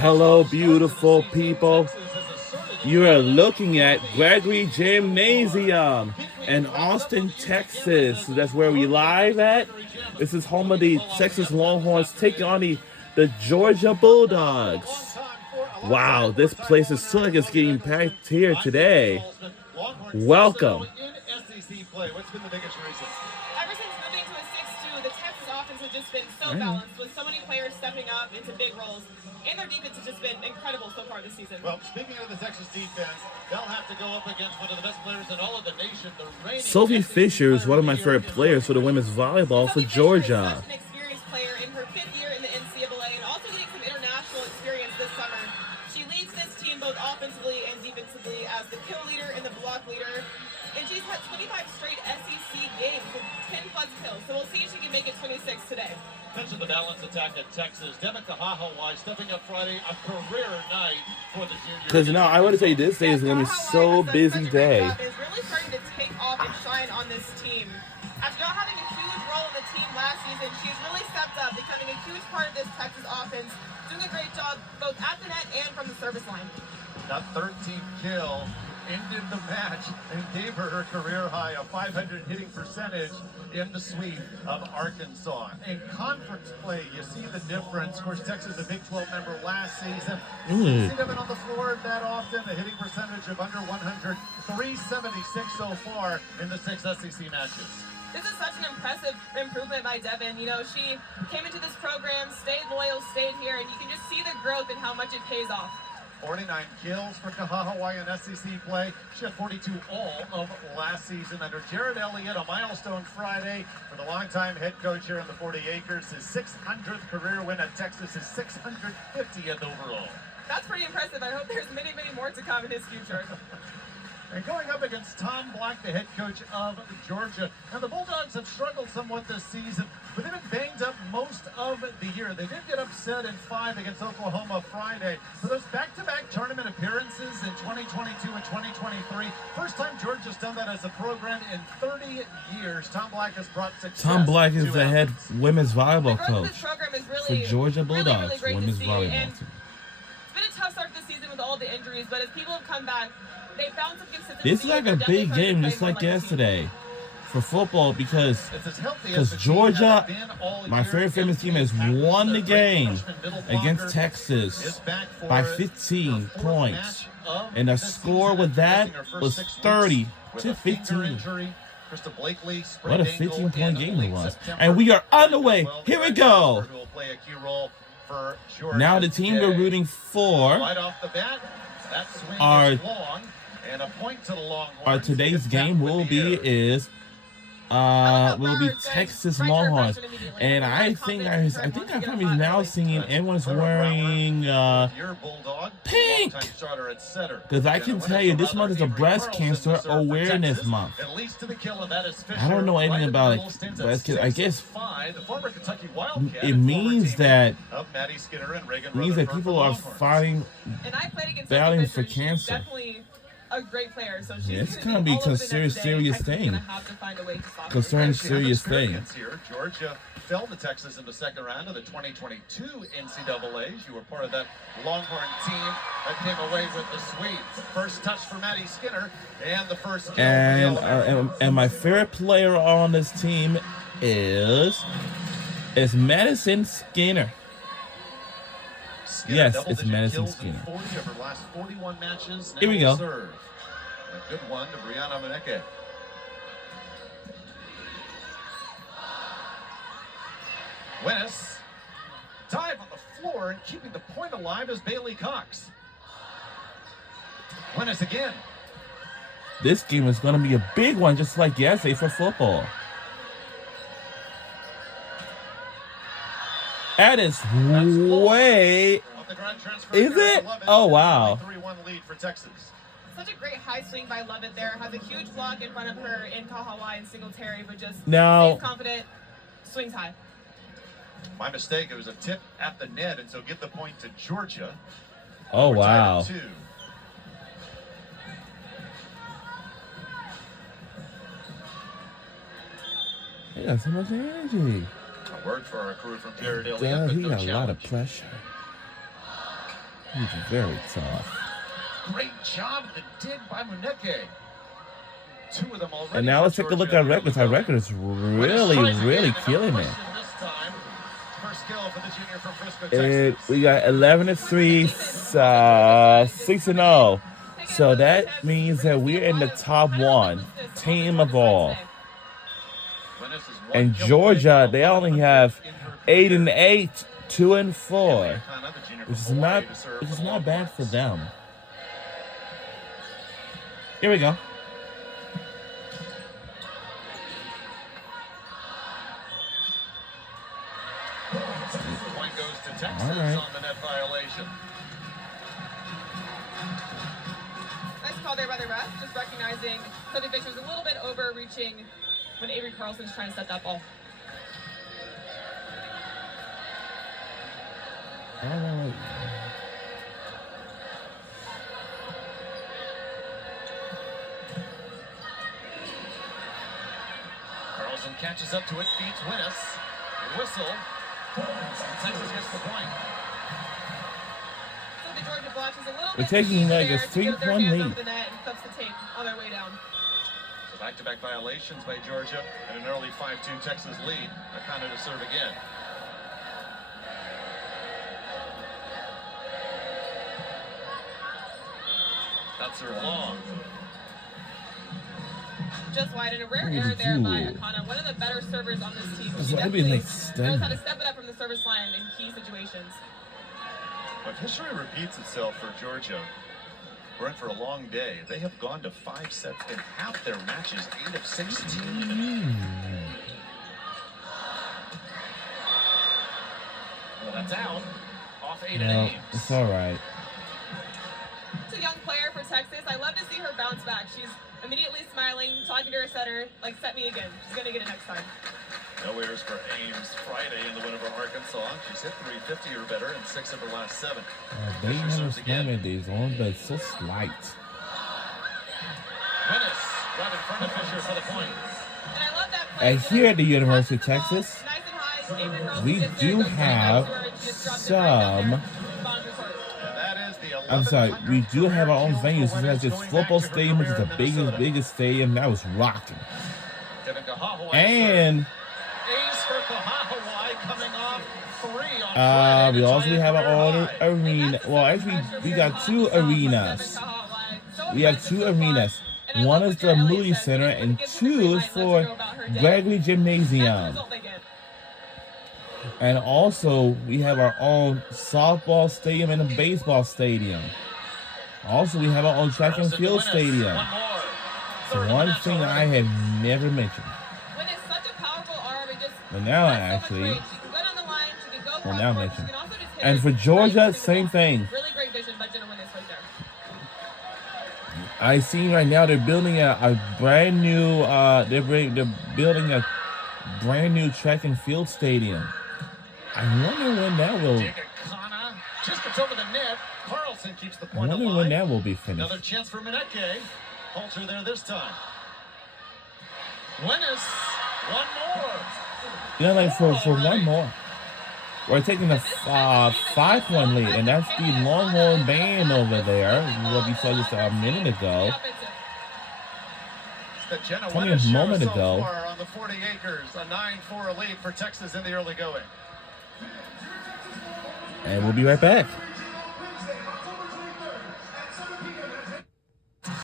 Hello, beautiful people. You are looking at Gregory Gymnasium in Austin, Texas. That's where we live at. This is home of the Texas Longhorns taking on the Georgia Bulldogs. Wow, this place is so like it's getting packed here today. Welcome. What's been the biggest reason? Ever since moving to a 6-2, the Texas offense has just been so balanced with so many players stepping up into big roles. And their defense has just been incredible so far this season. Well, speaking of the Texas defense, they'll have to go up against one of the best players in all of the nation, the reigning Sophie SEC Fisher is one of my player favorite players for the women's volleyball for Sophie Georgia. Fisher is such an experienced player in her 5th year in the NCAA and also getting some international experience this summer. She leads this team both offensively and defensively as the kill leader and the block leader. And she's had 25 straight SEC games with 10 plus kills. So we'll see if she can make it 26 today. Mentioned the balance attack at Texas. Devika Hahawai stepping up Friday, a career night for the junior. Because now I want to say this day is going to be so busy day. Is really starting to take off and shine on this team. After not having a huge role in the team last season, she's really stepped up, becoming a huge part of this Texas offense, doing a great job both at the net and from the service line. That 13th kill ended the match and gave her her career high of 500 hitting percentage in the sweep of Arkansas. In conference play, you see the difference. Of course, Texas, a Big 12 member last season. See them on the floor that often. A hitting percentage of under 100, 376 so far in the 6 SEC matches. This is such an impressive improvement by Devin. You know, she came into this program, stayed loyal, stayed here, and you can just see the growth and how much it pays off. 49 kills for Kahahawai in SEC play. She had 42 all of last season under Jared Elliott, a milestone Friday for the longtime head coach here in the 40 acres. His 600th career win at Texas, his 650th overall. That's pretty impressive. I hope there's many, many more to come in his future. And going up against Tom Black, the head coach of Georgia. Now, the Bulldogs have struggled somewhat this season, but they've been banged up most of the year. They did get upset in 5 against Oklahoma Friday. For those back-to-back tournament appearances in 2022 and 2023, first time Georgia's done that as a program in 30 years. Tom Black has brought success. Tom Black is the head women's volleyball coach for Georgia Bulldogs women's volleyball team. It's been a tough start to the season with all the injuries, but as people have come back, they found some consistency. This is like a big game, just like yesterday, for football because Georgia, my favorite famous team, has won the game against Texas by 15 points, and the score with that was 30 to 15. What a 15-point game it was. And we are on the way. Here we go. Now the team we're rooting for our today's game will be Texas Longhorns, and I think I'm probably now seeing everyone's wearing pink, because I can tell you this month is a breast cancer awareness month. I don't know anything about breast cancer. I guess it means that people are battling for cancer. A great player, so she's it's gonna be a serious thing. Concerning serious thing. Georgia fell to Texas in the second round of the 2022 NCAAs. You were part of that Longhorn team that came away with the sweep. First touch for Maddie Skinner, and the first kill. And my favorite player on this team is Madison Skinner. Yes, it's Madison Skinner. Here we go. A good one to Brianna Maneke. Winnis. Dive on the floor and keeping the point alive is Bailey Cox. Winnis again. This game is going to be a big one, just like yesterday for football. That is way. Is it? Oh, wow. 3-1 lead for Texas. Such a great high swing by Lovett there. Has a huge block in front of her in Kahawai and Singletary, but just stays confident, swings high. My mistake. It was a tip at the net, and so get the point to Georgia. Oh, wow. He got so much energy. A word for our crew from Jared He got a lot of pressure. He's very tough. Great job, the dig by Muneke. Two of them already. And now let's take a look at our records. Our record is really killing it. First kill for the junior from Frisco, And Texas. we got 11-3, 6-0. So that means that we're in the top 1 team of all. And Georgia, they only have 8-8, 2-4, which is not bad for them. Here we go. Point goes to Texas All right. on the net violation. Nice call there by the ref, just recognizing Cody Fisher's a little bit overreaching when Avery Carlson's trying to set that ball. All right. Carlson catches up to it, feeds Winnis. Whistle. Texas gets the point. So the Georgia blocks is a little They're bit taking like a easier to get their 3-1 hands lead. over the net and clips the tape on their way down. So back-to-back violations by Georgia and an early 5-2 Texas lead. Akana to serve again. That's serve long. Just wide and a rare error there by Akana, one of the better servers on this team. She That'd be definitely like knows how to step it up from the service line in key situations. But history repeats itself for Georgia. We're in for a long day. They have gone to 5 sets in half their matches, 8 of 16. Well, that's out. Off 8 and No, 8. it's all right. It's a young player for Texas. I love to see her bounce back. She's immediately smiling, talking to her setter, like, set me again. She's going to get it next time. No errors for Ames Friday in the win over Arkansas. She's hit 350 or better in 6 of her last 7. They never slam these on, but it's so slight. Winnis right in front of Fisher for the point. And I love that play. And here at the University of Texas, Nice and high. Avery Carlson we gets there, do goes right have next to her, just drops it right down some. there. Bond report. And that is the I'm sorry, we do have our own career venues. kill We for have this Winnis, football going back to her stadium, which is the career in Minnesota. biggest stadium that was rocking. Devin Kahahuai And ace for Kahahuai coming off 3 on Friday we to also tie a have our career own high. arena. Well, actually, we got 2 arenas. We have 2 arenas. One is the Moody Center, and 2 is for Gregory Gymnasium. And also, we have our own softball stadium and a baseball stadium. Also, we have our own track and field stadium. So one thing I had never mentioned. But now I actually, well, now mentioned. And for Georgia, same thing. Really great vision by Jenna Winnis right there. I see right now they're building a brand new, they're building a brand new track and field stadium. I wonder when that will. Just gets over the net. Carlson keeps the I point wonder alive. when that will be finished. Another chance for Muneke. Holds her there this time. Winnis, one more. You know, like for one more, we're taking a 5-1 lead, and that's the Longhorn band over there. What we saw just a minute ago. Only a moment ago. On the 40 acres, a 9-4 lead for Texas in the early going. And we'll be right back.